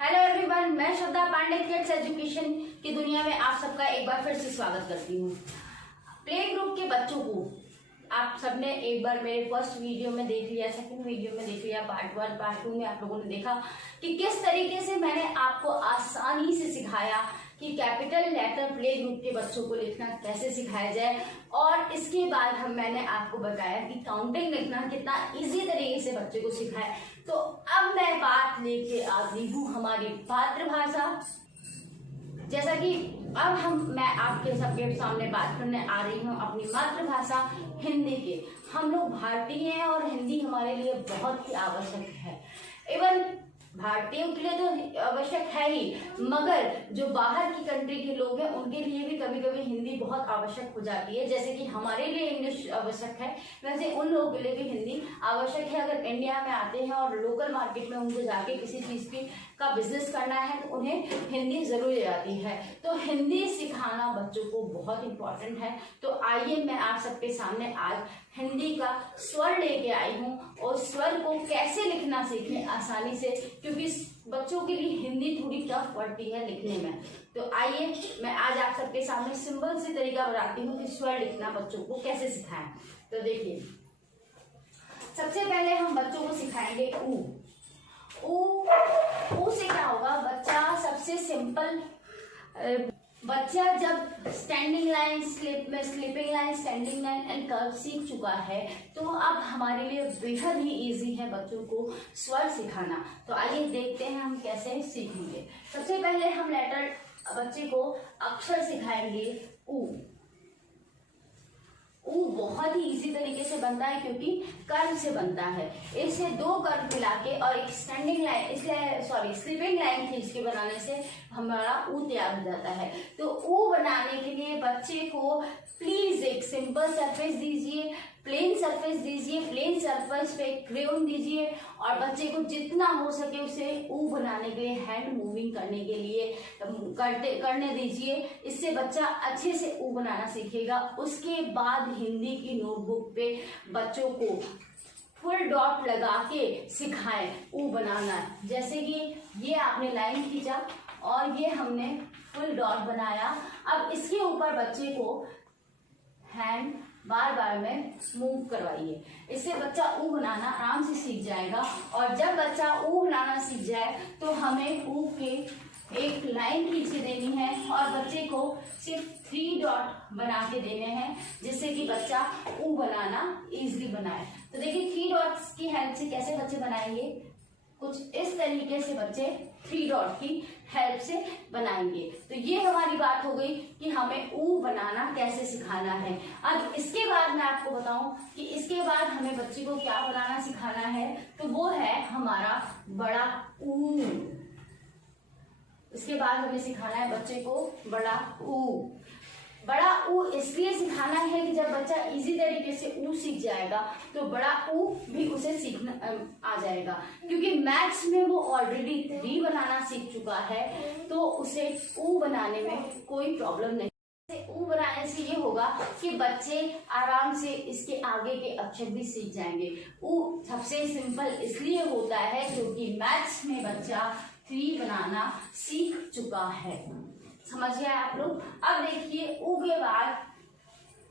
Hello everyone, मैं श्रद्धा Pandey kids education की दुनिया में आप सबका एक बार फिर से स्वागत करती हूँ। प्ले ग्रुप के बच्चों को आप सबने एक बार मेरे फर्स्ट वीडियो में देख लिया, सेकंड वीडियो में देख लिया, पार्ट 1 पार्ट 2 में आप लोगों ने देखा कि किस तरीके से मैंने आपको आसानी से सिखाया कि कैपिटल लेटर प्ले ग्रुप के बच्चों को लिखना कैसे सिखाया जाए। और इसके बाद मैंने आपको बताया कि काउंटिंग लिखना कितना इजी तरीके से बच्चे को सिखाए। तो अब मैं बात लेके आ रही हूँ हमारी मातृभाषा। जैसा कि अब मैं आपके सबके सामने बात करने आ रही हूँ अपनी मातृभाषा हिंदी के। हम लोग भारतीय हैं और हिंदी हमारे लिए बहुत ही आवश्यक है। इवन भारतीयों के लिए तो आवश्यक है ही, मगर जो बाहर की कंट्री के लोग हैं उनके लिए भी कभी कभी हिंदी बहुत आवश्यक हो जाती है। जैसे कि हमारे लिए इंग्लिश आवश्यक है, वैसे उन लोगों के लिए भी हिंदी आवश्यक है। अगर इंडिया में आते हैं और लोकल मार्केट में उनको जाके किसी चीज का बिजनेस करना है तो उन्हें हिंदी जरूर आती है। तो हिंदी सिखाना बच्चों को बहुत इंपॉर्टेंट है। तो आइए मैं आप सबके सामने आज हिंदी का स्वर लेके आई हूँ और स्वर को कैसे लिखना सीखें आसानी से, क्योंकि बच्चों के लिए हिंदी थोड़ी टफ पड़ती है लिखने में। तो आइए मैं आज आप सबके सामने सिंपल सी तरीका बताती हूँ कि स्वर लिखना बच्चों को कैसे सिखाएं। तो देखिए, सबसे पहले हम बच्चों को सिखाएंगे ऊ। ऊ से क्या होगा, बच्चा सबसे सिंपल बच्चा जब standing line, sleeping line, standing line and curve सीख चुका है तो अब हमारे लिए बेहद ही इजी है बच्चों को स्वर सिखाना। तो आइए देखते हैं हम कैसे सीखेंगे। सबसे पहले हम लेटर बच्चे को अक्षर सिखाएंगे ऊ। ऊ बहुत ही इजी तरीके से बनता है क्योंकि कर्व से बनता है। इसे दो कर्व मिला के और एक स्टैंडिंग लाइन, इसलिए स्लीपिंग लाइन खींच के बनाने से हमारा ऊ तैयार हो जाता है। तो ऊ बनाने के लिए बच्चे को प्लीज एक सिंपल सरफेस दीजिए, प्लेन सरफेस दीजिए, प्लेन सरफेस पे क्रेयॉन दीजिए और बच्चे को जितना हो सके उसे ऊ बनाने के लिए हैंड मूविंग करने के लिए करने दीजिए। इससे बच्चा अच्छे से ऊ बनाना सीखेगा। उसके बाद हिंदी की नोटबुक पे बच्चों को फुल डॉट लगा के सिखाएं ऊ बनाना। जैसे कि ये आपने लाइन खींचा और ये हमने फुल डॉट बनाया। अब इसके ऊपर बच्चे को हैंड बार बार में मूव करवाइए। इससे बच्चा ऊ बनाना आराम से सीख जाएगा। और जब बच्चा ऊ बनाना सीख जाए तो हमें ऊ के एक लाइन खींच के देनी है और बच्चे को सिर्फ 3 डॉट बना के देने हैं, जिससे कि बच्चा ऊ बनाना इजीली बनाए। तो देखिए 3 डॉट्स की हेल्प से कैसे बच्चे बनाएंगे, कुछ इस तरीके से बच्चे 3 डॉट की हेल्प से बनाएंगे। तो ये हमारी बात हो गई कि हमें ऊ बनाना कैसे सिखाना है। अब इसके बाद मैं आपको बताऊं कि इसके बाद हमें बच्चे को क्या बनाना सिखाना है, तो वो है हमारा बड़ा ऊ। इसके बाद हमें सिखाना है बच्चे को बड़ा ऊ। बड़ा ऊ इसलिए सिखाना है कि जब बच्चा इजी तरीके से ऊ सीख जाएगा तो बड़ा ऊ भी उसे सीखना आ जाएगा, क्योंकि मैथ्स में वो ऑलरेडी 3 बनाना सीख चुका है तो उसे ऊ बनाने में कोई प्रॉब्लम नहीं। ऊ बनाने से ये होगा कि बच्चे आराम से इसके आगे के अक्षर भी सीख जाएंगे। ऊ सबसे सिंपल इसलिए होता है क्योंकि मैथ्स में बच्चा 3 बनाना सीख चुका है। समझ गए आप लोग। अब देखिए ऊ के बाद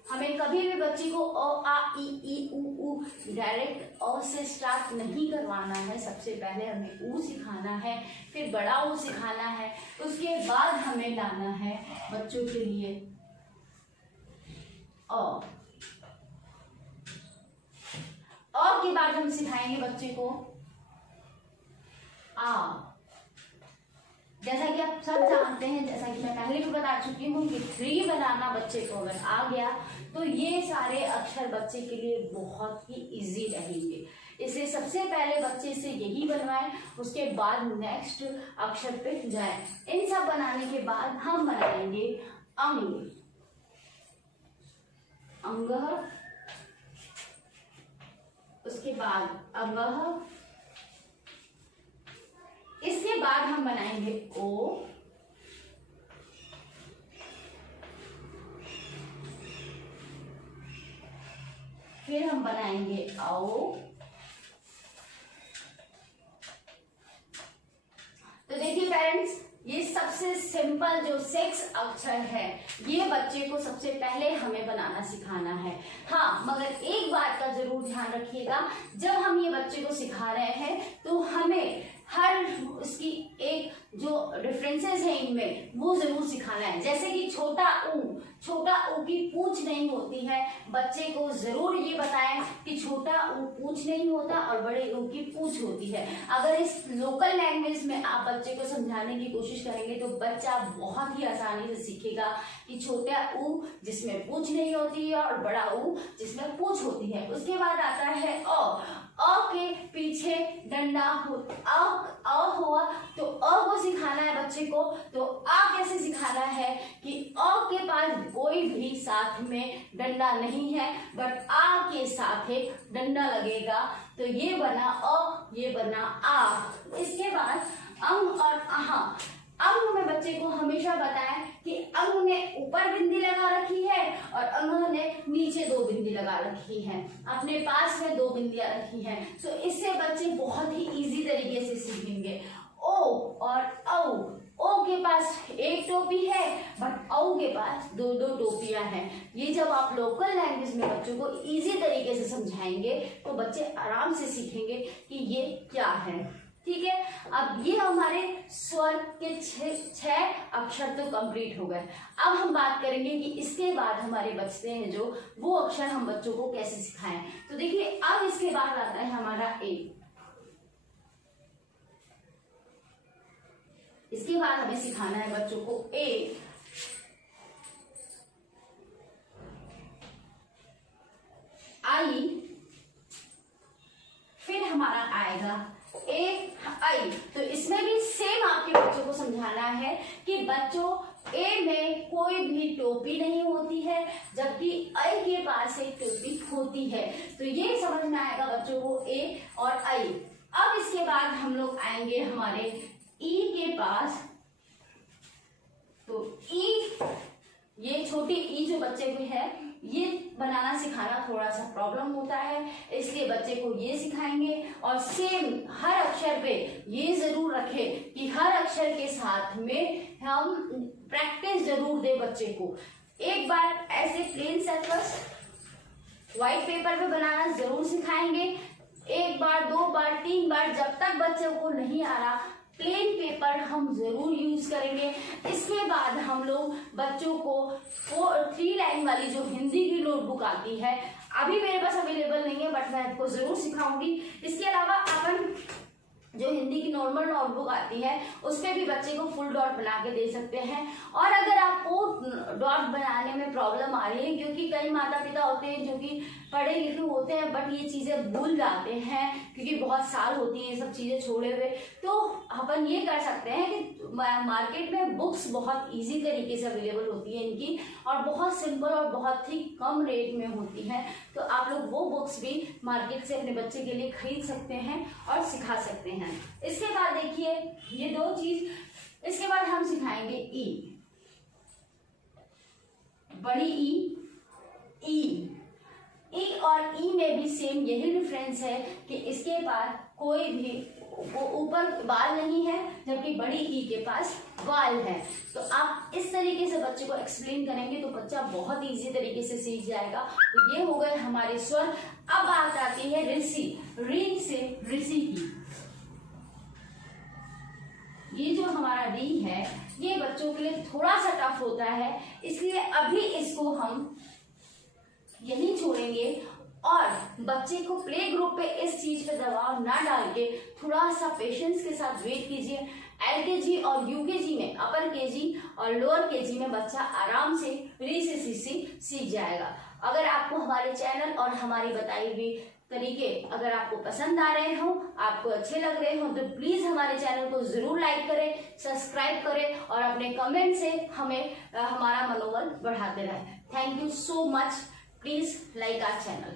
हमें कभी भी बच्चे को अ आ इ ई उ डायरेक्ट अ से स्टार्ट नहीं करवाना है। सबसे पहले हमें ऊ सिखाना है, फिर बड़ा ऊ सिखाना है, उसके बाद हमें लाना है बच्चों के लिए अ के बाद हम सिखाएंगे बच्चे को आ। जैसा कि आप सब जानते हैं, जैसा कि मैं पहले भी बता चुकी हूँ कि 3 बनाना बच्चे को अगर आ गया तो ये सारे अक्षर बच्चे के लिए बहुत ही इजी रहेंगे। इसलिए सबसे पहले बच्चे से यही बनवाएं, उसके बाद नेक्स्ट अक्षर पे जाएं। इन सब बनाने के बाद हम बनाएंगे अंग, अंगः, उसके बाद अंगः, इसके बाद हम बनाएंगे ओ, फिर हम बनाएंगे औ। तो देखिए सिंपल जो 6 अक्षर है ये बच्चे को सबसे पहले हमें बनाना सिखाना है। हाँ, मगर एक बात का जरूर ध्यान रखिएगा, जब हम ये बच्चे को सिखा रहे हैं तो हमें हर उसकी एक जो डिफरेंसेस है इनमें वो जरूर सिखाना है। जैसे कि छोटा ऊ की पूंछ नहीं होती है, बच्चे को जरूर ये बताएं कि छोटा ऊ पूंछ नहीं होता और बड़े ऊ की पूंछ होती है। अगर इस लोकल लैंग्वेज में आप बच्चे को समझाने की कोशिश करेंगे तो बच्चा बहुत ही आसानी से सीखेगा कि छोटा ऊ जिसमें पूंछ नहीं होती है और बड़ा ऊ जिसमें पूंछ होती है। उसके बाद आता है अ के पीछे डंडा अ हुआ तो अ को सिखाना है बच्चे को। तो आ कैसे सिखाना है कि अ के पास कोई भी साथ में डंडा नहीं है, बट आ के साथ एक डंडा लगेगा, तो ये बना अ, ये बना आ। इसके बाद अंग और आहा। अंग में बच्चे को हमेशा बताएं कि अंग ने ऊपर बिंदी लगा रखी है और अंग ने नीचे 2 बिंदी लगा रखी है, अपने पास में 2 बिंदियां रखी हैं। तो इससे बच्चे बहुत ही इजी तरीके से सीखेंगे। ओ और ओ के पास एक टोपी है बट औ के पास 2-2 टोपियां हैं। ये जब आप लोकल लैंग्वेज में बच्चों को इजी तरीके से समझाएंगे तो बच्चे आराम से सीखेंगे कि ये क्या है। ठीक है, अब ये हमारे स्वर के 6 अक्षर तो कंप्लीट हो गए। अब हम बात करेंगे कि इसके बाद हमारे बचते हैं जो वो अक्षर हम बच्चों को कैसे सिखाएं। तो देखिए, अब इसके बाद आता है हमारा ए। इसके बाद हमें सिखाना है बच्चों को ए, आई, फिर हमारा आएगा ए आई। तो इसमें भी सेम आपके बच्चों को समझाना है कि बच्चों ए में कोई भी टोपी नहीं होती है, जबकि आई के पास एक टोपी होती है। तो ये समझ में आएगा बच्चों को ए और आई। अब इसके बाद हम लोग आएंगे हमारे ई के पास। तो ई, ये छोटी ई जो बच्चे को है ये बनाना सिखाना थोड़ा सा प्रॉब्लम होता है, इसलिए बच्चे को ये सिखाएंगे। और सेम हर अक्षर पे ये जरूर रखें कि हर अक्षर के साथ में हम प्रैक्टिस जरूर दे बच्चे को। एक बार ऐसे प्लेन सर्कल्स व्हाइट पेपर पे बनाना जरूर सिखाएंगे। 1 बार 2 बार 3 बार, जब तक बच्चे को नहीं आ रहा प्लेन पेपर हम जरूर यूज करेंगे। इसके बाद हम लोग बच्चों को 3 लाइन वाली जो हिंदी की नोटबुक आती है, अभी मेरे पास अवेलेबल नहीं है बट मैं आपको जरूर सिखाऊंगी। इसके अलावा अपन जो हिंदी की नॉर्मल नोटबुक आती है उस पे भी बच्चे को फुल डॉट बना के दे सकते हैं। और अगर आपको डॉट बनाने में प्रॉब्लम आ रही है, क्योंकि कई माता पिता होते हैं जो कि पढ़े लिखे होते हैं बट ये चीजें भूल जाते हैं क्योंकि बहुत साल होती हैं ये सब चीजें छोड़े हुए, तो अपन ये कर सकते हैं कि मार्केट में बुक्स बहुत इजी तरीके से अवेलेबल होती है इनकी, और बहुत सिंपल और बहुत ही कम रेट में होती है। तो आप लोग वो बुक्स भी मार्केट से अपने बच्चे के लिए खरीद सकते हैं और सिखा सकते हैं। इसके बाद देखिए ये 2 चीज। इसके बाद हम सिखाएंगे ई, बड़ी ई और ई में भी सेम यही डिफरेंस है कि इसके पास कोई भी ऊपर बाल नहीं है, जबकि बड़ी ई के पास बाल है। तो आप इस तरीके से बच्चे को एक्सप्लेन करेंगे तो बच्चा बहुत इजी तरीके से सीख जाएगा। तो ये हो गए हमारे स्वर। अब बात आती है ऋषि, री से ऋषि की। ये जो हमारा री है ये बच्चों के लिए थोड़ा सा टफ होता है, इसलिए अभी इसको हम यही छोड़ेंगे और बच्चे को प्ले ग्रुप पे इस चीज पे दबाव ना डाल के थोड़ा सा पेशेंस के साथ वेट कीजिए। LKG और UKG में, अपर KG और लोअर KG में बच्चा आराम से री से सी सीख जाएगा। अगर आपको हमारे चैनल और हमारी बताई हुई तरीके अगर आपको पसंद आ रहे हो, आपको अच्छे लग रहे हो, तो प्लीज हमारे चैनल को जरूर लाइक करें, सब्सक्राइब करें और अपने कमेंट से हमें हमारा मनोबल बढ़ाते रहें। Thank you so much. Please like our channel.